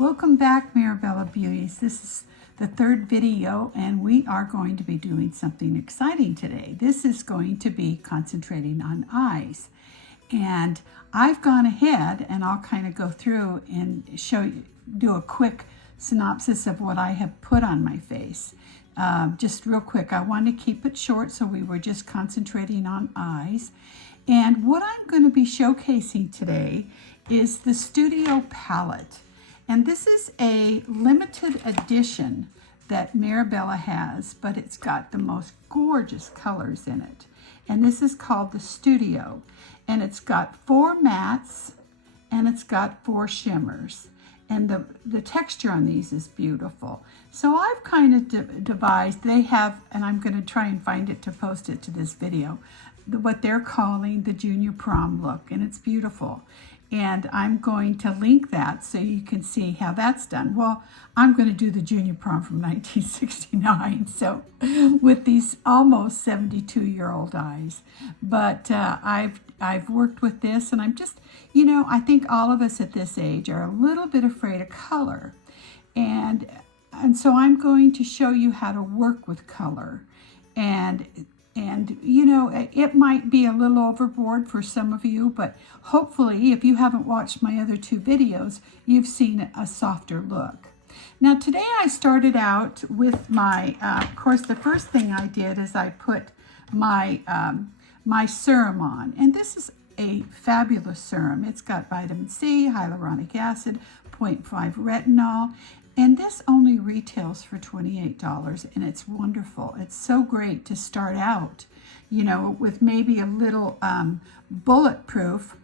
Welcome back, Mirabella Beauties. This is the third video and we are going to be doing something exciting today. This is going to be concentrating on eyes. And I've gone ahead and I'll kind of go through and show you, do a quick synopsis of what I have put on my face. Just real quick, I want to keep it short, so we were just concentrating on eyes. And what I'm going to be showcasing today is the Studio Palette. And this is a limited edition that Mirabella has, but it's got the most gorgeous colors in it. And this is called the Studio. And it's got 4 mattes and it's got 4 shimmers. And the texture on these is beautiful. So I've kind of devised, they have, and I'm going to try and find it to post it to this video, what they're calling the Junior Prom look, and it's beautiful. And I'm going to link that so you can see how that's done. Well, I'm going to do the Junior Prom from 1969, so with these almost 72-year-old eyes. But I've worked with this, and I'm just, you know, I think all of us at this age are a little bit afraid of color. And so I'm going to show you how to work with color. And you know, it might be a little overboard for some of you, but hopefully if you haven't watched my other 2 videos, you've seen a softer look. Now today I started out with my, of course the first thing I did is I put my, my serum on. And this is a fabulous serum. It's got vitamin C, hyaluronic acid, 0.5 retinol. And this only retails for $28, and it's wonderful. It's so great to start out, you know, with maybe a little bulletproof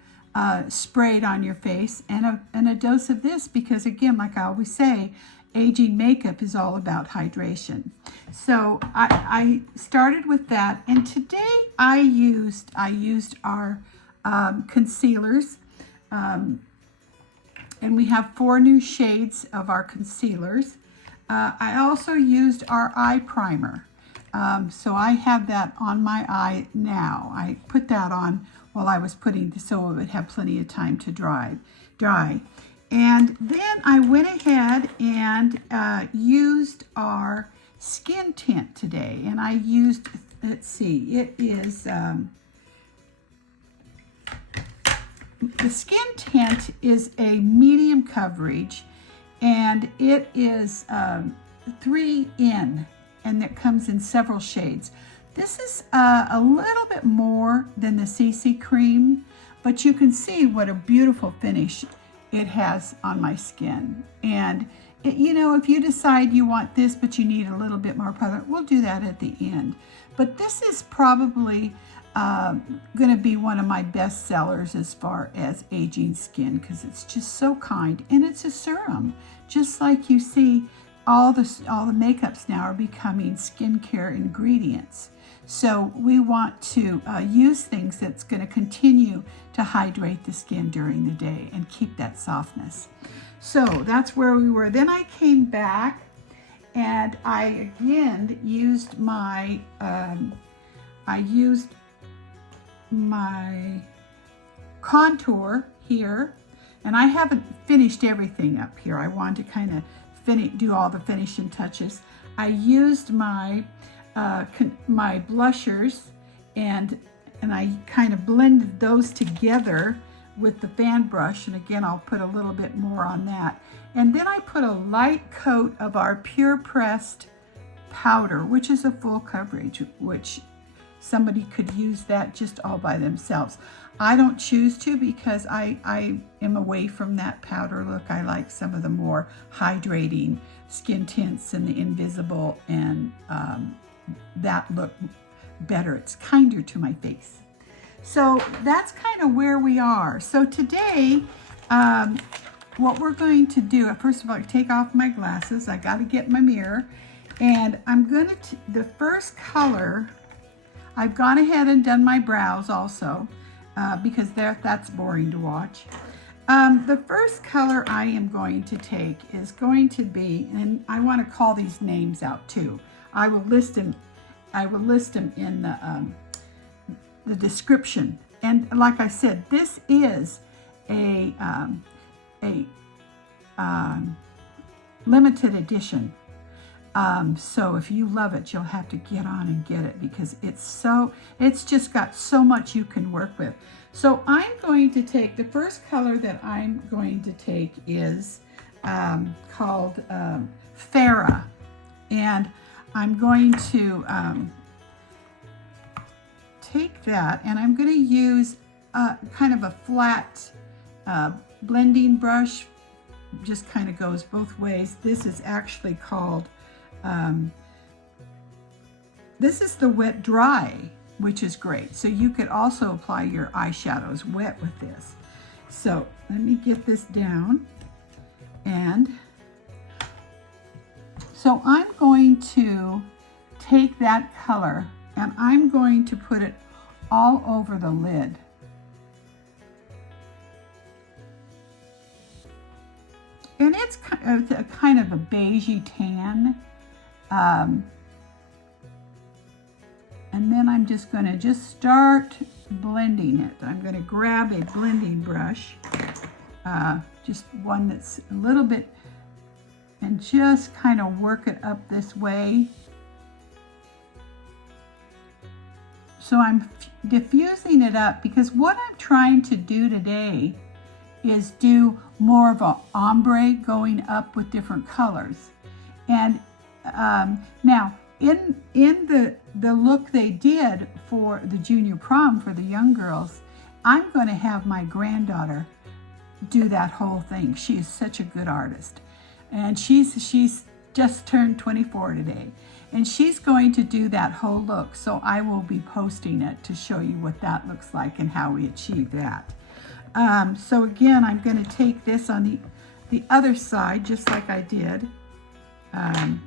sprayed on your face and a dose of this, because again, like I always say, aging makeup is all about hydration. So I started with that, and today I used our concealers. And we have 4 new shades of our concealers. I also used our eye primer. So I have that on my eye now. I put that on while I was putting this, so it would have plenty of time to dry. And then I went ahead and used our skin tint today. And I used, let's see, it is... the skin tint is a medium coverage, and it is 3 in, and it comes in several shades. This is a little bit more than the CC cream, but you can see what a beautiful finish it has on my skin. And it, you know, if you decide you want this but you need a little bit more product, we'll do that at the end. But this is probably going to be one of my best sellers as far as aging skin, because it's just so kind, and it's a serum. Just like you see, all the makeups now are becoming skincare ingredients. So we want to use things that's going to continue to hydrate the skin during the day and keep that softness. So that's where we were. Then I came back and I again used my my contour here, and I haven't finished everything up here. I want to kind of do all the finishing touches. I used my my blushers, and I kind of blended those together with the fan brush, and again I'll put a little bit more on that. And then I put a light coat of our pure pressed powder, which is a full coverage, which somebody could use that just all by themselves. I don't choose to, because I am away from that powder look. I like some of the more hydrating skin tints and the invisible, and that look better. It's kinder to my face. So that's kind of where we are. So today, what we're going to do, first of all, I take off my glasses. I got to get my mirror, and I'm going to, the first color, I've gone ahead and done my brows also, because that's boring to watch. The first color I am going to take is going to be, and I want to call these names out too. I will list them in the description. And like I said, this is a limited edition. So if you love it, you'll have to get on and get it because it's just got so much you can work with. So I'm going to take, the first color that I'm going to take is called Farah. And I'm going to take that and I'm going to use kind of a flat blending brush, just kind of goes both ways. This is actually called, this is the wet dry, which is great. So you could also apply your eyeshadows wet with this. So let me get this down. And so I'm going to take that color and I'm going to put it all over the lid. And it's kind of a beigey tan. And then I'm just going to start blending it. I'm going to grab a blending brush, just one that's a little bit, and just kind of work it up this way. So I'm diffusing it up because what I'm trying to do today is do more of an ombre going up with different colors. And now in the look they did for the junior prom for the young girls, I'm going to have my granddaughter do that whole thing. She is such a good artist. And she's just turned 24 today. And she's going to do that whole look. So I will be posting it to show you what that looks like and how we achieve that. So again, I'm going to take this on the other side, just like I did. And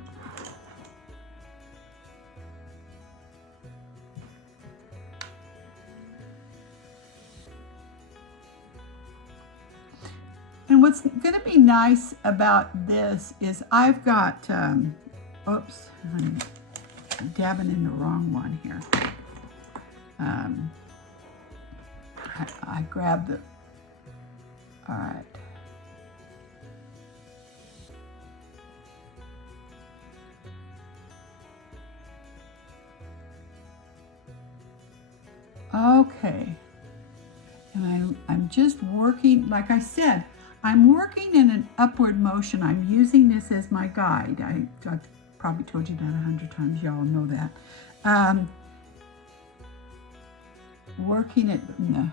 what's going to be nice about this is I've got, oops, I'm dabbing in the wrong one here. I grabbed the, all right. Okay. And I'm just working, like I said, I'm working in an upward motion. I'm using this as my guide. I've probably told you that 100 times. Y'all know that. Working it in the,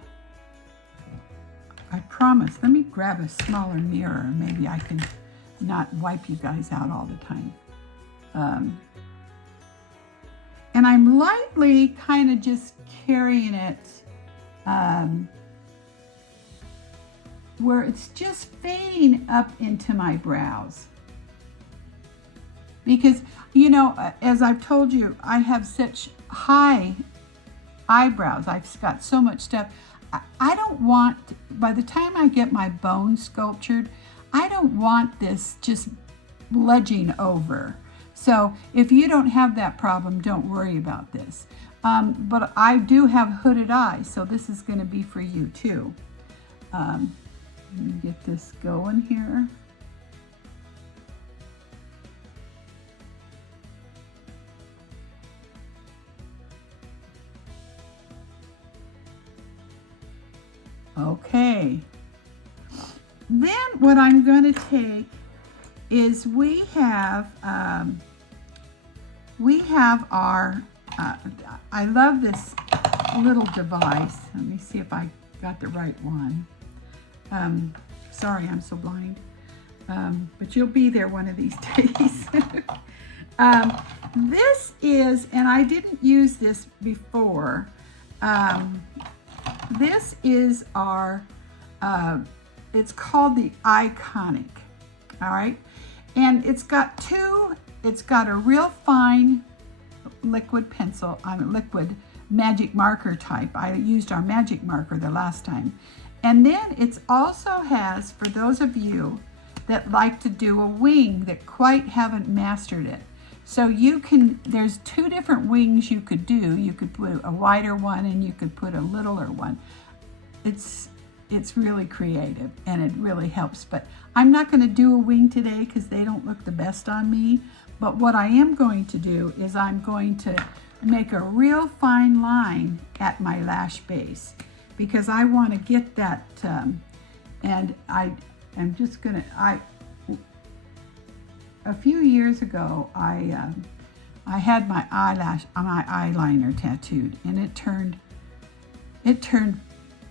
I promise. Let me grab a smaller mirror. Maybe I can not wipe you guys out all the time. And I'm lightly kind of just carrying it where it's just fading up into my brows. Because, you know, as I've told you, I have such high eyebrows. I've got so much stuff. I don't want, by the time I get my bones sculptured, I don't want this just ledging over. So if you don't have that problem, don't worry about this. But I do have hooded eyes, so this is going to be for you too. Let me get this going here. Okay. Then what I'm going to take is we have our, I love this little device. Let me see if I got the right one. Sorry, I'm so blind. But you'll be there one of these days. This is, and I didn't use this before, this is our, it's called the Iconic, all right? And it's got a real fine liquid pencil, liquid magic marker type. I used our magic marker the last time. And then it also has, for those of you that like to do a wing that quite haven't mastered it. So you can, there's two different wings you could do. You could put a wider one and you could put a littler one. It's it's really creative and it really helps. But I'm not going to do a wing today because they don't look the best on me. But what I am going to do is I'm going to make a real fine line at my lash base because I want to get that, and I'm just going to, a few years ago, I had my eyeliner tattooed, and it turned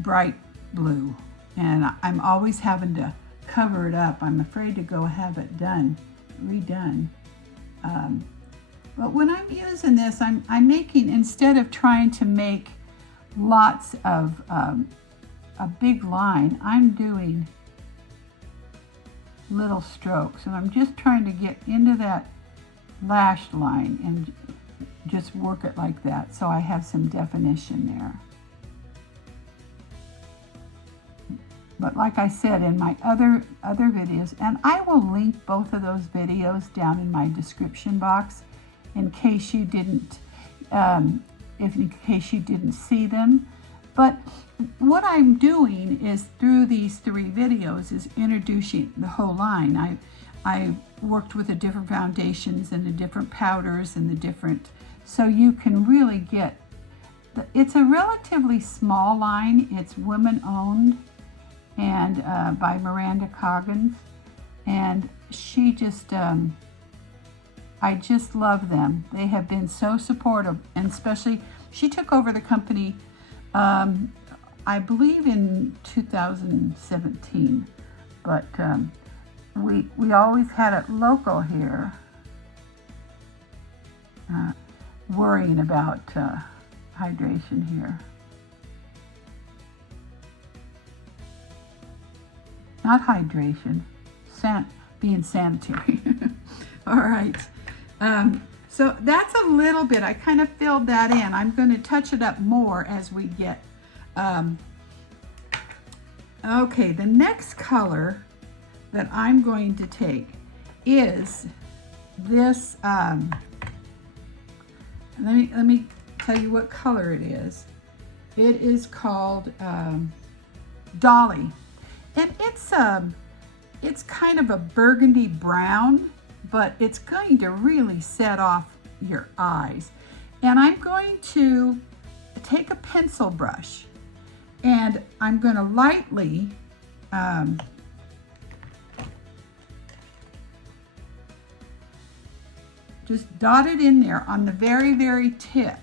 bright blue, and I'm always having to cover it up. I'm afraid to go have it redone. But when I'm using this, I'm making, instead of trying to make lots of a big line, I'm doing little strokes, and I'm just trying to get into that lash line and just work it like that so I have some definition there. But like I said in my other videos, and I will link both of those videos down in my description box in case you didn't see them. But what I'm doing is, through these 3 videos, is introducing the whole line. I worked with the different foundations and the different powders and the different, so you can really get, it's a relatively small line. It's women owned, and by Miranda Coggins, and she just, I just love them. They have been so supportive, and especially, she took over the company, I believe in 2017, but we always had it local here, worrying about hydration here. Not hydration, being sanitary. All right, so that's a little bit, I kind of filled that in. I'm going to touch it up more as we get, okay, the next color that I'm going to take is this, let me tell you what color it is. It is called Dolly. And it's kind of a burgundy brown, but it's going to really set off your eyes. And I'm going to take a pencil brush, and I'm going to lightly just dot it in there on the very, very tip,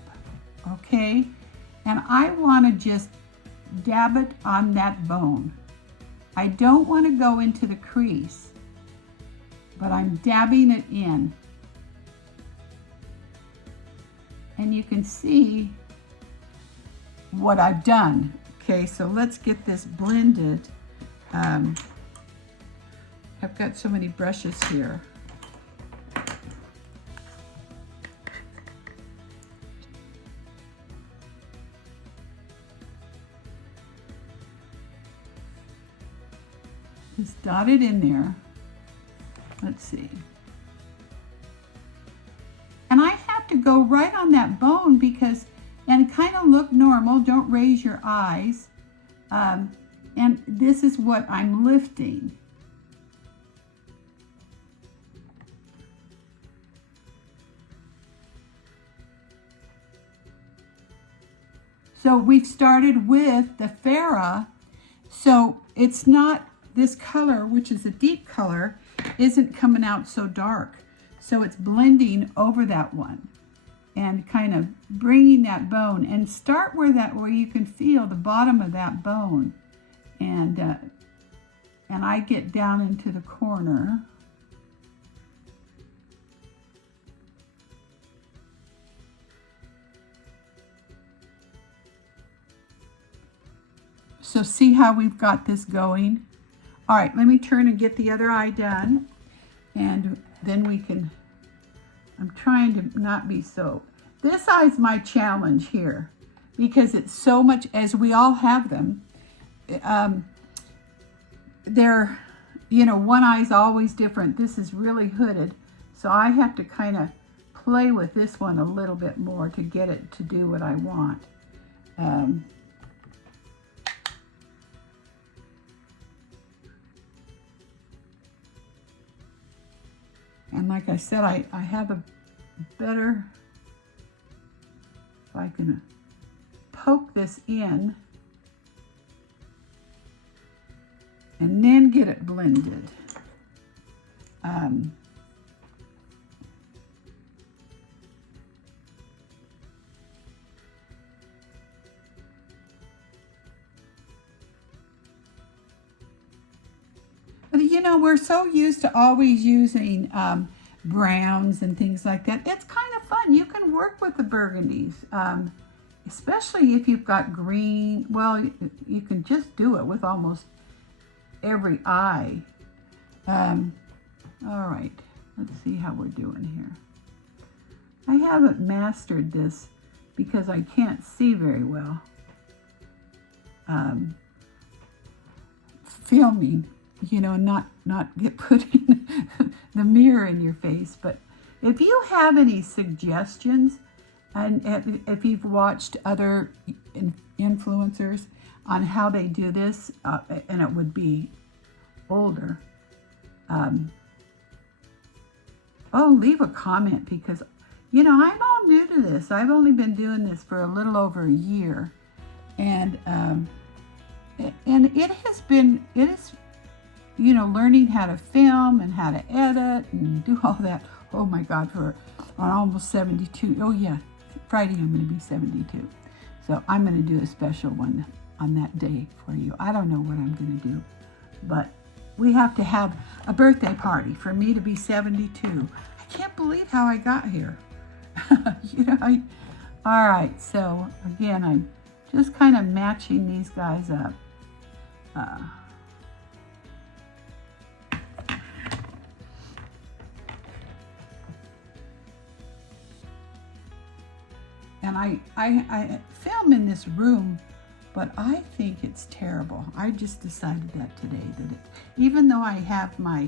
okay? And I want to just dab it on that bone. I don't want to go into the crease, but I'm dabbing it in. And you can see what I've done. Okay, so let's get this blended. I've got so many brushes here. Just dot it in there. Let's see. And I have to go right on that bone because, and kind of look normal, don't raise your eyes. And this is what I'm lifting. So we've started with the Farah, so it's not, this color, which is a deep color, isn't coming out so dark. So it's blending over that one and kind of bringing that bone, and start where you can feel the bottom of that bone. And I get down into the corner. So see how we've got this going? All right, let me turn and get the other eye done, and then we can, I'm trying to not be so, this eye's my challenge here because it's so much, as we all have them, they're, you know, one eye's always different. This is really hooded, so I have to kind of play with this one a little bit more to get it to do what I want. And like I said, I have a better, if I can poke this in and then get it blended. But you know, we're so used to always using browns and things like that. It's kind of fun. You can work with the burgundies, especially if you've got green. Well, you can just do it with almost every eye. All right, let's see how we're doing here. I haven't mastered this because I can't see very well. Filming, you know, not get putting the mirror in your face. But if you have any suggestions, and if you've watched other influencers on how they do this, and it would be older, leave a comment, because you know, I'm all new to this. I've only been doing this for a little over a year, and it is, you know, learning how to film and how to edit and do all that. Oh my God, on almost 72. Oh yeah, Friday I'm going to be 72. So I'm going to do a special one on that day for you. I don't know what I'm going to do, but we have to have a birthday party for me to be 72. I can't believe how I got here. You know, all right, so again, I'm just kind of matching these guys up. And I film in this room, but I think it's terrible. I just decided that today, that even though I have my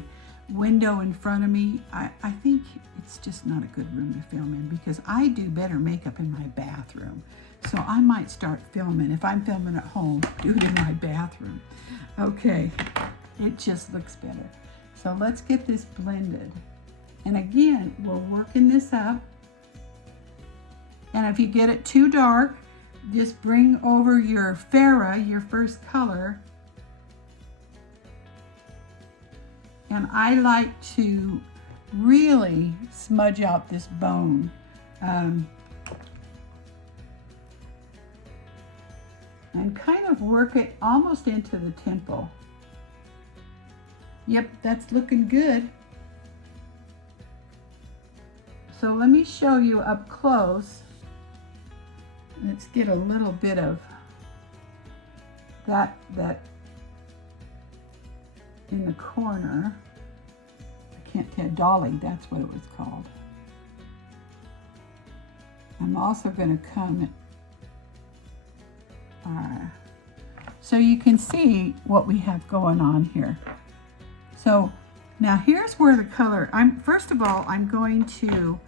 window in front of me, I think it's just not a good room to film in, because I do better makeup in my bathroom. So I might start filming, if I'm filming at home, do it in my bathroom. Okay, it just looks better. So let's get this blended. And again, we're working this up. And if you get it too dark, just bring over your Farrah, your first color. And I like to really smudge out this bone. And kind of work it almost into the temple. Yep, that's looking good. So let me show you up close. Let's get a little bit of that in the corner. I can't tell, Dolly, that's what it was called. I'm also going to come, so you can see what we have going on here. So now here's where the color, first of all, I'm going to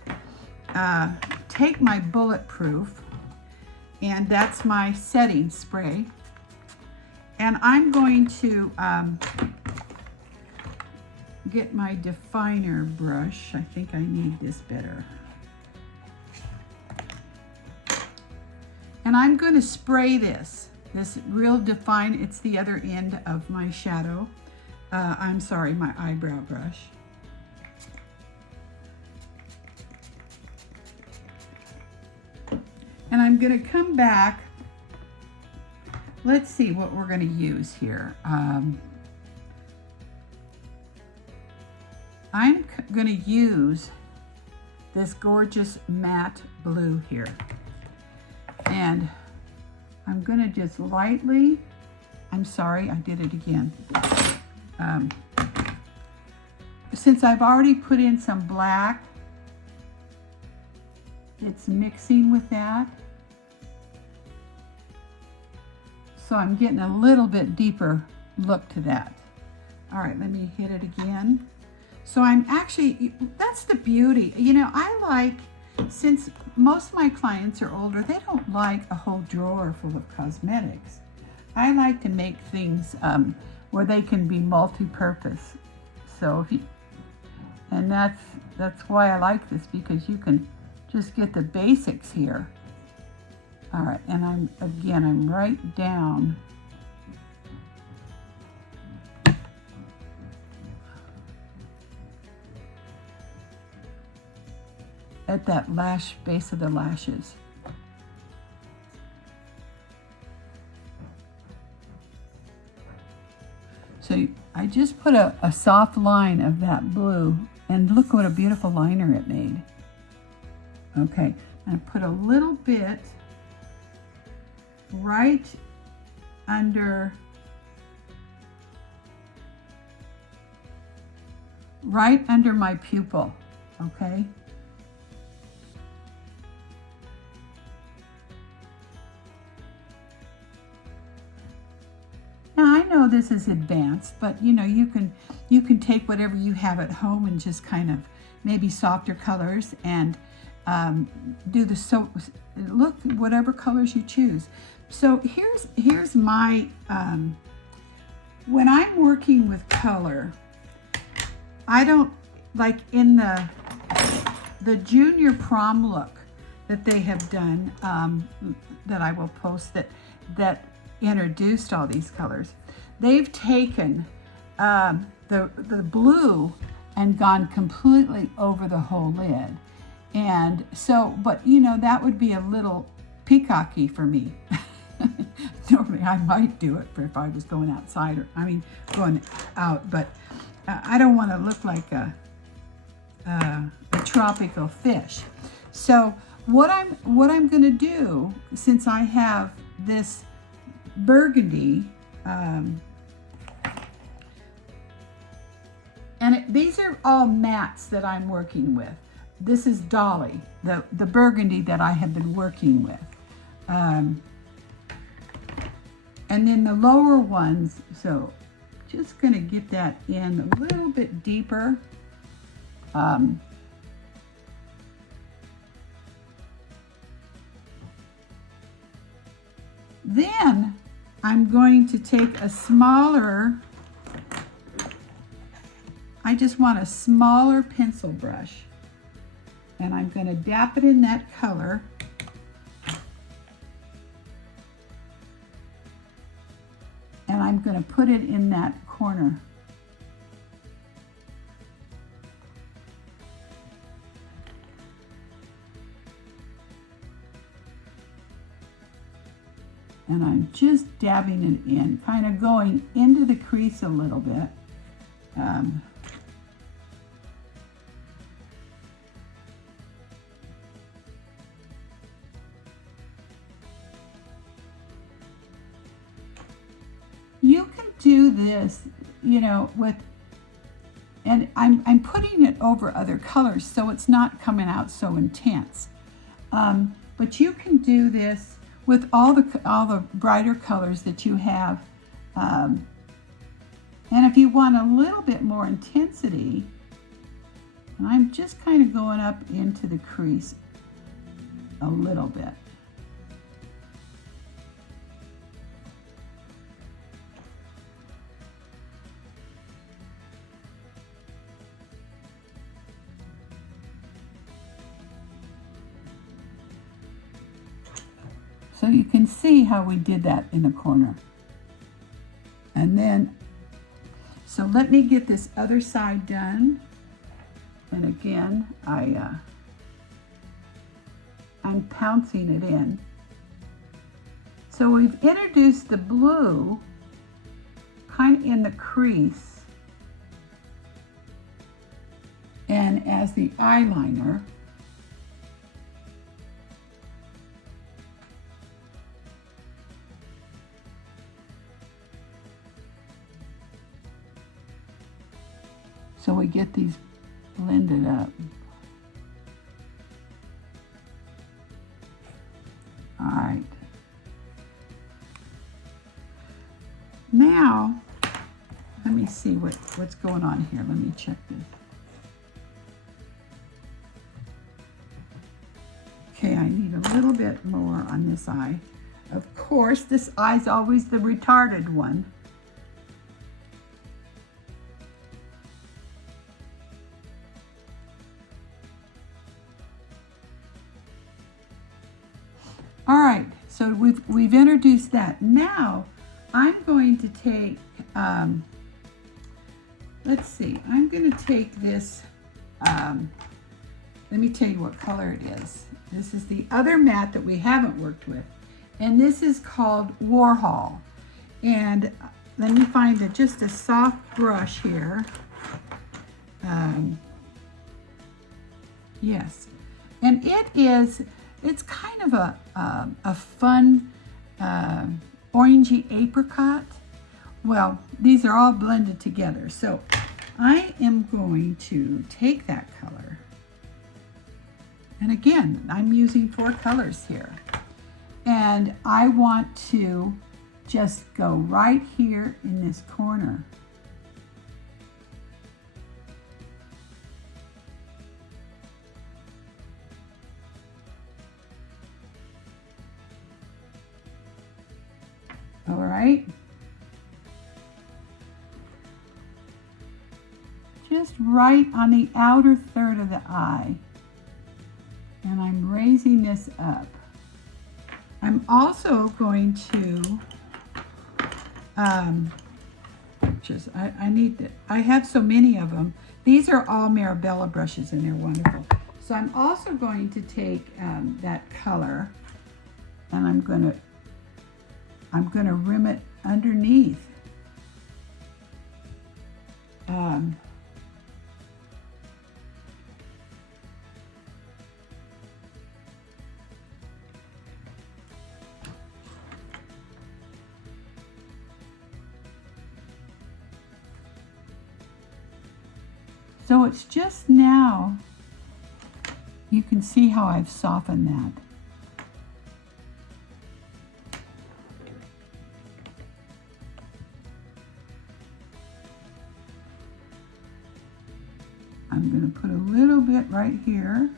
take my Bulletproof, and that's my setting spray. And I'm going to get my Definer brush. I think I need this better. And I'm going to spray this real Define. It's the other end of my shadow. I'm sorry, my eyebrow brush. And I'm going to come back. Let's see what we're going to use here. I'm going to use this gorgeous matte blue here. And I'm going to just lightly, I'm sorry, I did it again. Since I've already put in some black, it's mixing with that. So I'm getting a little bit deeper look to that. All right, let me hit it again. So I'm actually, that's the beauty. You know, I like, since most of my clients are older, they don't like a whole drawer full of cosmetics. I like to make things where they can be multi-purpose. So if you, and that's that's why I like this, because you can just get the basics here. All right, and I'm right down. At that lash, base of the lashes. So I just put a soft line of that blue, and look what a beautiful liner it made. Okay, I put a little bit right under my pupil, okay? Now I know this is advanced, but you know, you can take whatever you have at home and just kind of maybe softer colors and do the look whatever colors you choose. So here's my when I'm working with color, I don't like in the junior prom look that they have done, that I will post, that introduced all these colors. They've taken the blue and gone completely over the whole lid. And so, but you know, that would be a little peacocky for me. Normally I might do it if I was going outside, or going out, but I don't want to look like a tropical fish. So what I'm going to do, since I have this burgundy, these are all mattes that I'm working with. This is Dolly, the burgundy that I have been working with. And then the lower ones, so just gonna get that in a little bit deeper. Then I'm going to take a smaller, I just want a smaller pencil brush, and I'm going to dap it in that color. And I'm going to put it in that corner. And I'm just dabbing it in, kind of going into the crease a little bit. You can do this, you know, and I'm putting it over other colors, so it's not coming out so intense. But you can do this with all the brighter colors that you have. And if you want a little bit more intensity, and I'm just kind of going up into the crease a little bit. So you can see how we did that in the corner. And then, so let me get this other side done. And again, I'm pouncing it in. So we've introduced the blue kind of in the crease and as the eyeliner. So we get these blended up. All right. Now, let me see what's going on here. Let me check this. Okay, I need a little bit more on this eye. Of course, this eye's always the retarded one. so we've introduced that. Now I'm going to take, let's see, I'm going to take this, let me tell you what color it is. This is the other matte that we haven't worked with, and this is called Warhol. And let me find just a soft brush here. Yes, and it's kind of a fun orangey apricot. Well, these are all blended together. So I am going to take that color. And again, I'm using 4 colors here. And I want to just go right here in this corner. All right. Just right on the outer third of the eye. And I'm raising this up. I'm also going to, I have so many of them. These are all Mirabella brushes and they're wonderful. So I'm also going to take that color and I'm going to rim it underneath. So it's just now, you can see how I've softened that. I'm going to put a little bit right here.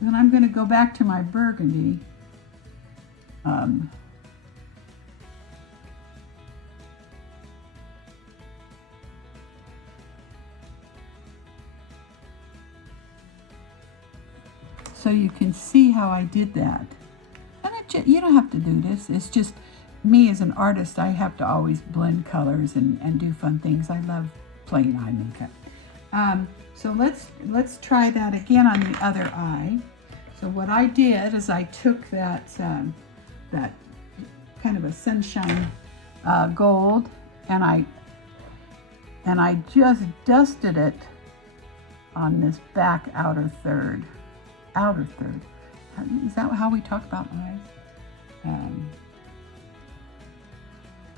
Then I'm going to go back to my burgundy. So you can see how I did that. And you don't have to do this. It's just me as an artist, I have to always blend colors and do fun things. I love playing eye makeup. So let's try that again on the other eye. So what I did is I took that that kind of a sunshine gold, and I just dusted it on this back outer third. Outer third. Is that how we talk about eyes? And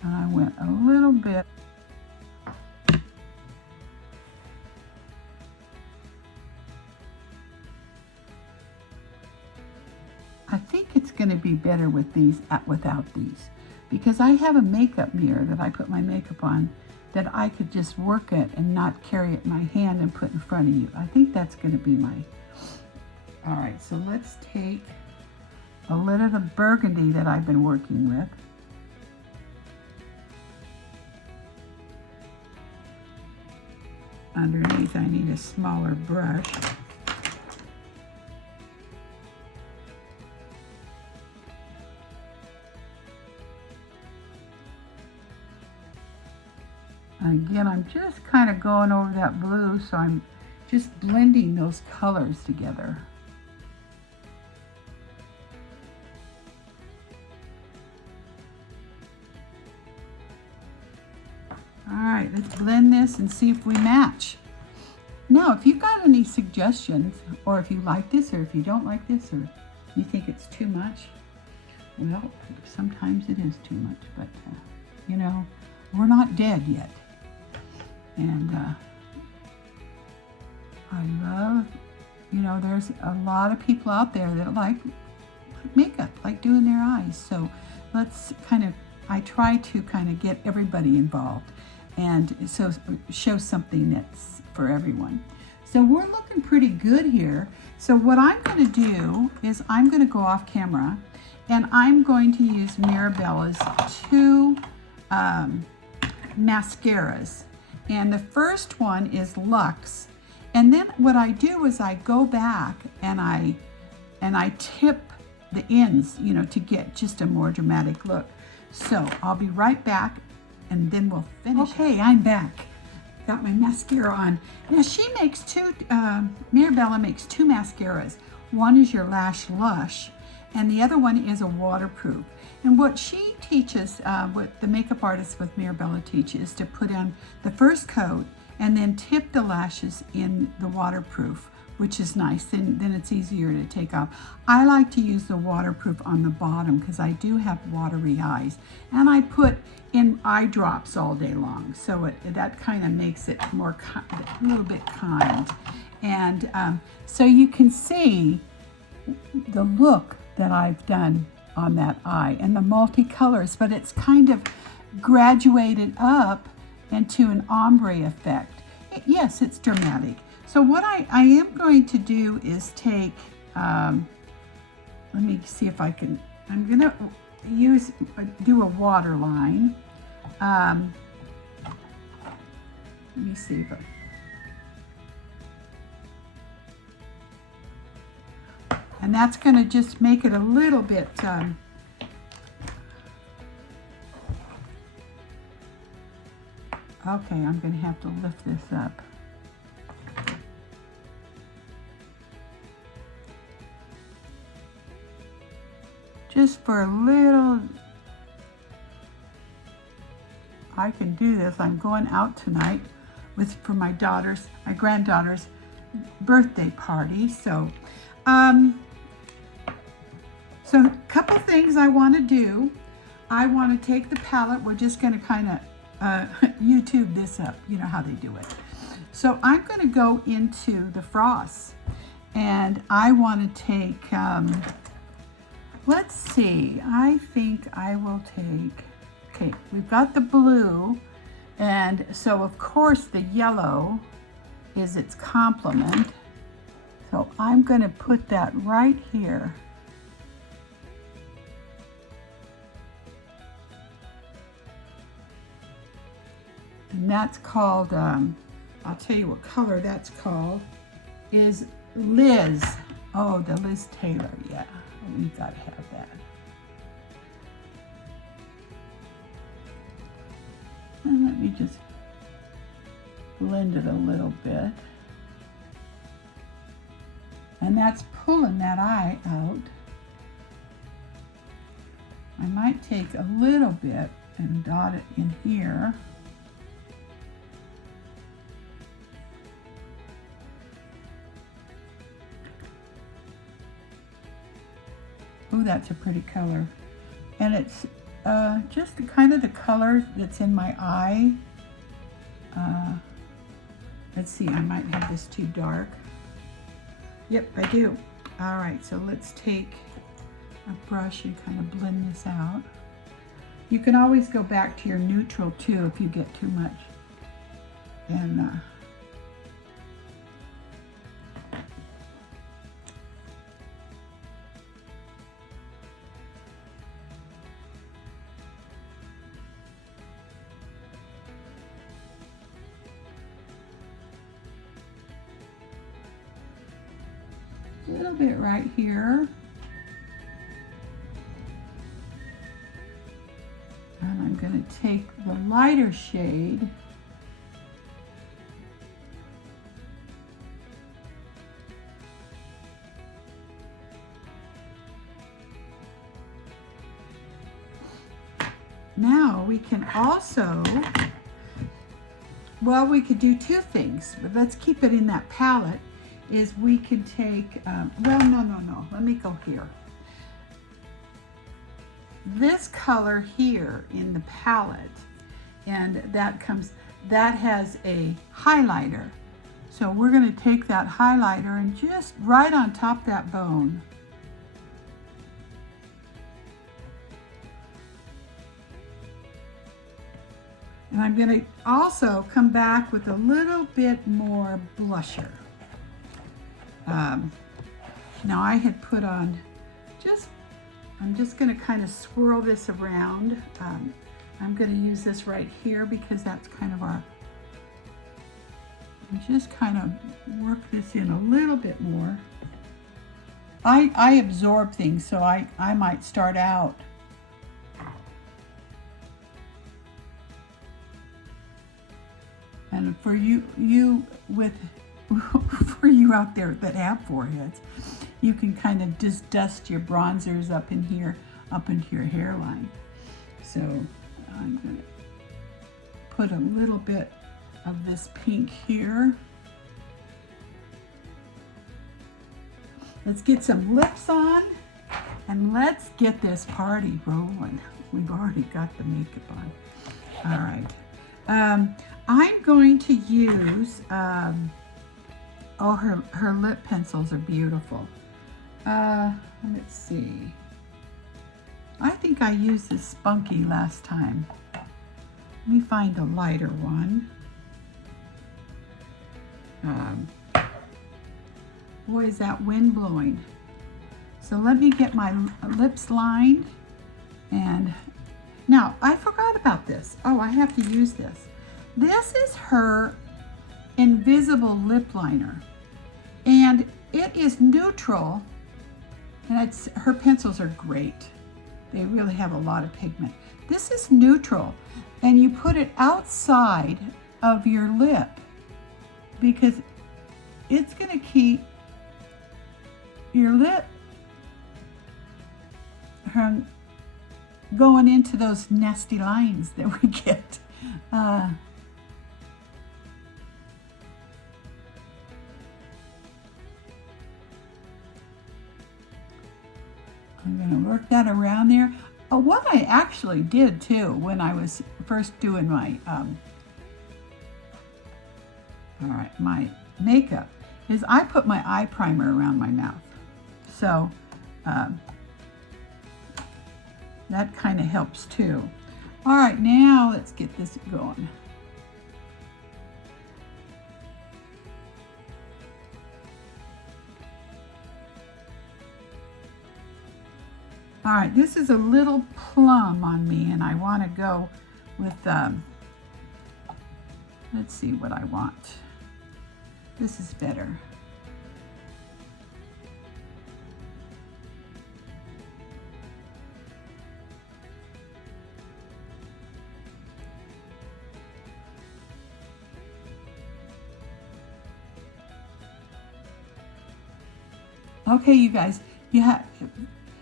I went a little bit. I think it's going to be better with these without these, because I have a makeup mirror that I put my makeup on that I could just work it and not carry it in my hand and put in front of you. I think that's going to be my... All right, so let's take a little of the burgundy that I've been working with. Underneath, I need a smaller brush. And again, I'm just kind of going over that blue, so I'm just blending those colors together. All right, let's blend this and see if we match. Now, if you've got any suggestions, or if you like this, or if you don't like this, or you think it's too much, well, sometimes it is too much, but you know, we're not dead yet. And I love, you know, there's a lot of people out there that like makeup, like doing their eyes. So let's I try to kind of get everybody involved, and so show something that's for everyone. So we're looking pretty good here. So what I'm going to do is I'm going to go off camera, and I'm going to use Mirabella's 2 mascaras. And the first one is Luxe. And then what I do is I go back and I tip the ends, you know, to get just a more dramatic look. So I'll be right back and then we'll finish. Okay, I'm back. Got my mascara on. Now she makes Mirabella makes two mascaras. One is your Lash Lush and the other one is a waterproof. And what she teaches, what the makeup artist with Mirabella teaches, is to put on the first coat and then tip the lashes in the waterproof, which is nice. Then it's easier to take off. I like to use the waterproof on the bottom because I do have watery eyes. And I put in eye drops all day long. So that kind of makes it more, a little bit kind. And so you can see the look that I've done on that eye and the multicolors, but it's kind of graduated up into an ombre effect. Yes, it's dramatic. So what I am going to do is take, let me see if I can, I'm gonna do a waterline. Let me see if and that's going to just make it a little bit okay, I'm going to have to lift this up. Just for a little, I can do this. I'm going out tonight for my granddaughter's birthday party. So a couple things I want to do. I want to take the palette. We're just going to kind of YouTube this up. You know how they do it. So I'm going to go into the frost, and I want to take. Let's see. I think I will take. Okay, we've got the blue, and so of course the yellow is its complement. So I'm going to put that right here. And that's called, I'll tell you what color that's called, is Liz. Oh, the Liz Taylor, yeah. We've got to have that. And let me just blend it a little bit. And that's pulling that eye out. I might take a little bit and dot it in here. Oh, that's a pretty color. And it's just kind of the color that's in my eye. Let's see, I might have this too dark. Yep, I do. All right, so let's take a brush and kind of blend this out. You can always go back to your neutral too if you get too much. And a little bit right here. And I'm going to take the lighter shade now we can also, well, we could do two things, but let's keep it in that palette. Is we could take, well, no, let me go here. This color here in the palette, and that has a highlighter. So we're going to take that highlighter and just right on top of that bone. And I'm going to also come back with a little bit more blusher. Now I had put on I'm just going to kind of swirl this around. I'm going to use this right here because that's kind of our And just kind of work this in a little bit more. I absorb things, so I might start out and for you with for you out there that have foreheads, you can kind of just dust your bronzers up in here, up into your hairline. So I'm going to put a little bit of this pink here. Let's get some lips on and let's get this party rolling. We've already got the makeup on. All right. I'm going to use, oh, her lip pencils are beautiful. Let's see. I think I used this Spunky last time. Let me find a lighter one. Boy, is that wind blowing. So let me get my lips lined. And now I forgot about this. Oh, I have to use this. This is her invisible lip liner. And it is neutral. And her pencils are great. They really have a lot of pigment. This is neutral. And you put it outside of your lip because it's going to keep your lip from going into those nasty lines that we get. I'm going to work that around there. What I actually did too when I was first doing my my makeup is I put my eye primer around my mouth. So that kind of helps too. All right, now let's get this going. All right, this is a little plum on me, and I want to go with, let's see what I want. This is better. Okay, you guys,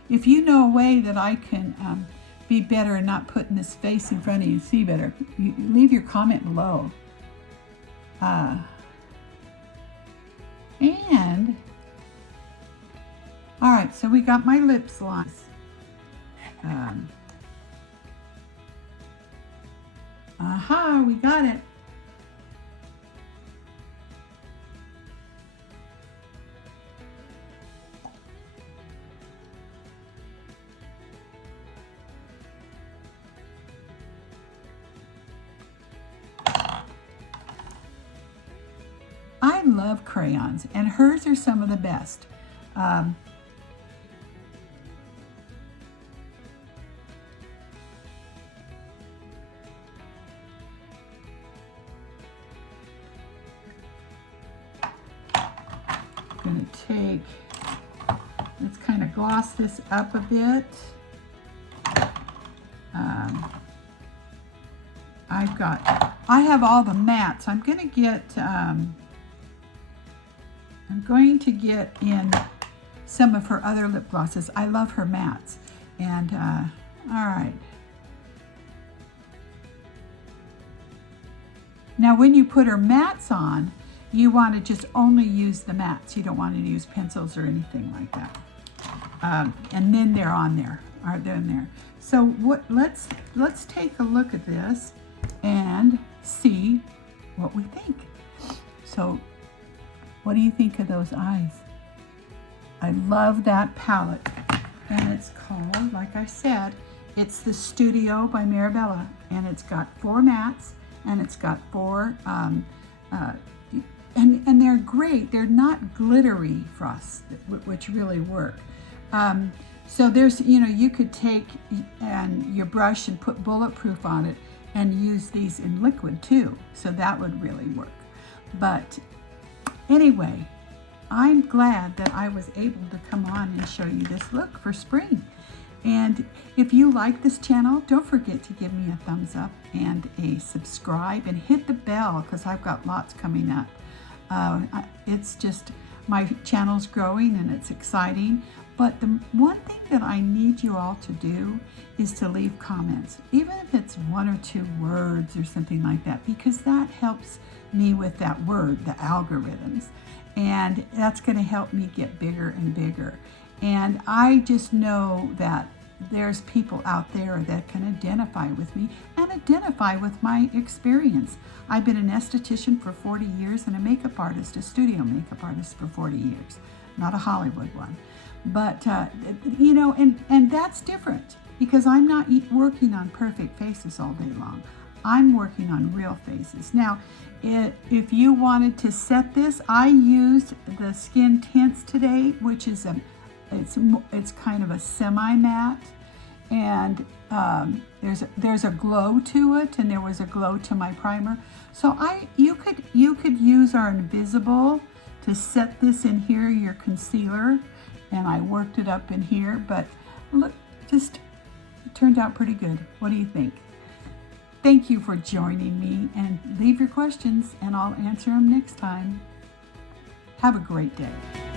if you know a way that I can be better and not putting this face in front of you, see better, leave your comment below. And, all right, so we got my lips lined. Aha, we got it. I love crayons, and hers are some of the best. I'm going to take, let's kind of gloss this up a bit. I have all the mattes. I'm going to get in some of her other lip glosses. I love her mattes. And, all right. Now, when you put her mattes on, you want to just only use the mattes. You don't want to use pencils or anything like that. And then they're on there. All right, they're in there. So let's take a look at this and see what we think. So, what do you think of those eyes? I love that palette. And it's called, like I said, it's the Studio by Mirabella. And it's got 4 mattes, and it's got 4, and they're great. They're not glittery frosts, which really work. So there's, you could take your brush and put bulletproof on it and use these in liquid too. So that would really work. But anyway, I'm glad that I was able to come on and show you this look for spring. And if you like this channel, don't forget to give me a thumbs up and a subscribe, and hit the bell because I've got lots coming up. It's just, my channel's growing and it's exciting. But the one thing that I need you all to do is to leave comments, even if it's 1 or 2 words or something like that, because that helps me with that word, the algorithms. And that's going to help me get bigger and bigger. And I just know that there's people out there that can identify with me and identify with my experience. I've been an esthetician for 40 years and a makeup artist, a studio makeup artist for 40 years, not a Hollywood one. But, you know, and that's different because I'm not working on perfect faces all day long. I'm working on real faces. Now, if you wanted to set this, I used the Skin Tints today, which is it's kind of a semi-matte, and there's a glow to it, and there was a glow to my primer. So you could use our Invisible to set this in here, your concealer, and I worked it up in here. But look, it turned out pretty good. What do you think? Thank you for joining me, and leave your questions and I'll answer them next time. Have a great day.